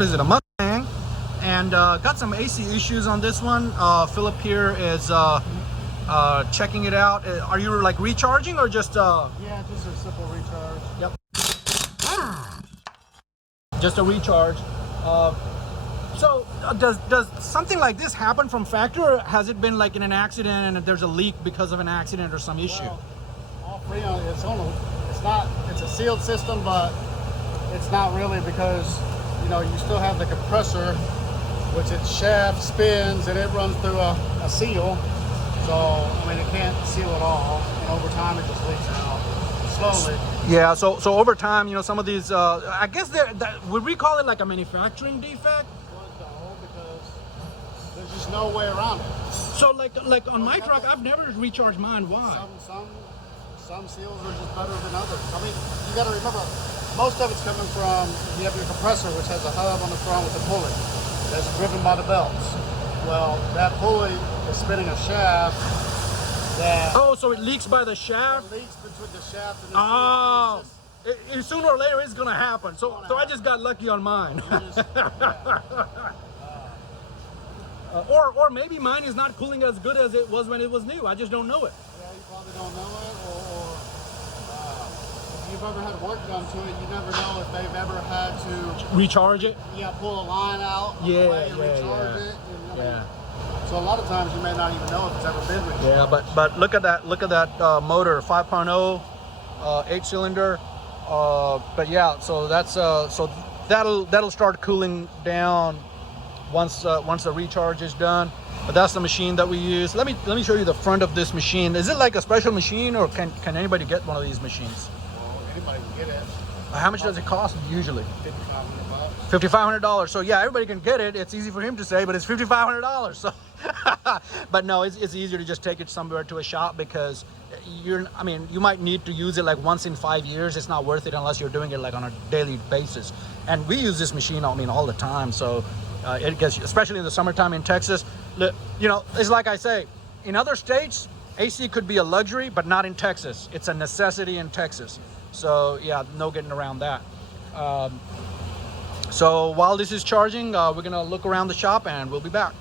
what is it, a Mustang, and got some AC issues on this one. Philip here is checking it out. Are you like recharging or just Yeah, just a simple recharge. Yep, just a recharge. So does something like this happen from factory, or has it been like in an accident and there's a leak because of an accident or some issue? Well, all Freon, it's a sealed system, but it's not really, because you still have the compressor, which its shaft spins and it runs through a seal. So I mean, it can't seal it all, and over time it just leaks out slowly. Yeah, so over time, some of these, I guess would we call it like a manufacturing defect? No, because there's just no way around it. So like on my truck, I've never recharged mine. Why? Some seals are just better than others. I mean, you got to remember, most of it's coming from, you have your compressor, which has a hub on the front with a pulley that's driven by the belts. Well, that pulley is spinning a shaft that... Oh, so it leaks by the shaft? It leaks between the shaft and the oh, seal. sooner or later it's gonna happen. So I just got lucky on mine. Or maybe mine is not cooling as good as it was when it was new. I just don't know it. Yeah, you probably don't know it, or if you've ever had work done to it, you never know if they've ever had to recharge it. Yeah, pull a line out on the way and recharge it. Yeah. So a lot of times you may not even know if it's ever been recharged. Yeah, but look at that motor, 5.0, 8-cylinder. But yeah, so that's so that'll start cooling down once the recharge is done. But that's the machine that we use. Let me show you the front of this machine. Is it like a special machine, or can anybody get one of these machines? Well, anybody can get it. How much does it cost usually? $5,500. $5,500. So yeah, everybody can get it. It's easy for him to say, but it's $5,500. So, but no, it's easier to just take it somewhere to a shop, because you might need to use it like once in 5 years. It's not worth it unless you're doing it like on a daily basis. And we use this machine, all the time. So it gets, especially in the summertime in Texas. It's like I say, in other states, AC could be a luxury, but not in Texas. It's a necessity in Texas. So yeah, no getting around that. So while this is charging, we're gonna look around the shop and we'll be back.